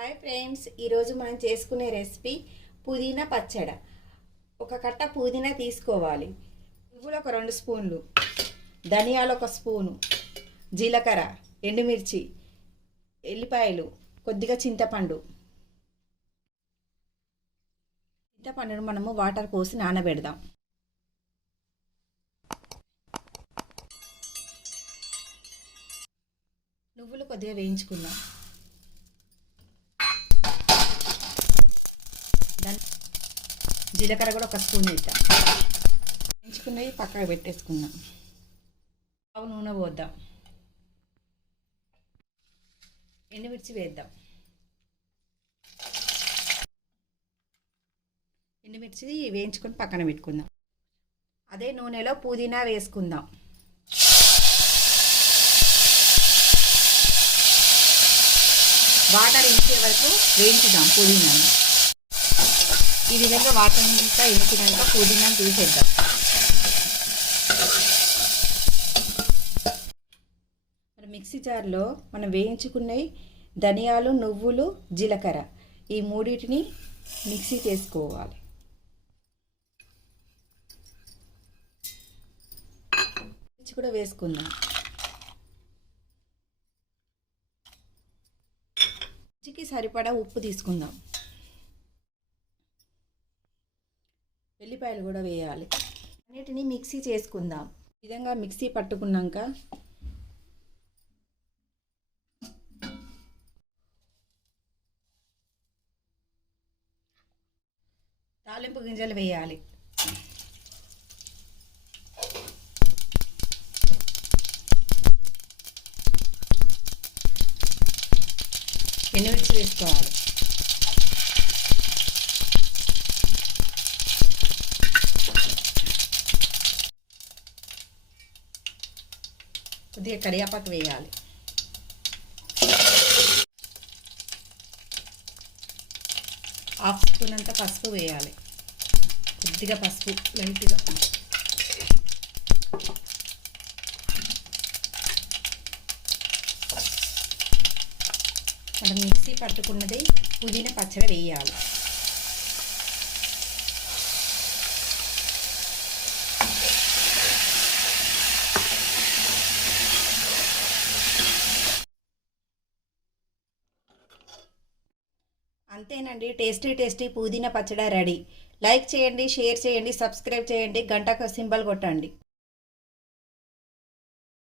Hi friends, ఈరోజు మనం చేసుకునే రెసిపీ పుదీనా పచ్చడి. ఒక కట్ట పుదీనా తీసుకోవాలి. నువ్వులు ఒక 2 స్పూన్లు, ధనియాలు ఒక స్పూను, జీలకర్ర, ఎండుమిర్చి, ఎల్లిపాయలు, కొద్దిగా చింతపండును మనము వాటర్ పోసి నానబెడదాం. నువ్వులు కొద్దిగా వేయించుకుందాం. జీలకర్ర కూడా ఒక స్పూన్ వేద్దాం. వేయించుకున్నవి పక్కకు పెట్టేసుకుందాం. ఆవు నూనె పోద్దాం. ఎండుమిర్చి వేద్దాం. ఎండుమిర్చి వేయించుకొని పక్కన పెట్టుకుందాం. అదే నూనెలో పుదీనా వేసుకుందాం. వాటర్ ఇంకే వరకు వేయించుదాం పుదీనాను. ఈ విధంగా వాటర్ ఇంకా ఇంకినాక పుదీనాను తీసేద్దాం. మిక్సీ జార్లో మనం వేయించుకున్నవి ధనియాలు, నువ్వులు, జీలకర్ర ఈ మూడింటిని మిక్సీ చేసుకోవాలి. కూడా వేసుకుందాం. రుచికి సరిపడా ఉప్పు తీసుకుందాం. వెల్లిపాయలు కూడా వేయాలి. అన్నిటిని మిక్సీ చేసుకుందాం. ఈ విధంగా మిక్సీ పట్టుకున్నాక తాలింపు గింజలు వేయాలి. ఎండుమిర్చి వేసుకోవాలి. కొద్దిగా కరివేపాకు వేయాలి. హాఫ్ స్పూన్ అంతా పసుపు వేయాలి. కొద్దిగా పసుపు లైట్గా. మనం మిక్సీ పట్టుకున్నది పుదీనా పచ్చడి వేయాలి. అంతేనండి, టేస్టీ పుదీనా పచ్చడి రెడీ. లైక్ చేయండి, షేర్ చేయండి, సబ్స్క్రైబ్ చేయండి, గంట సింబల్ కొట్టండి.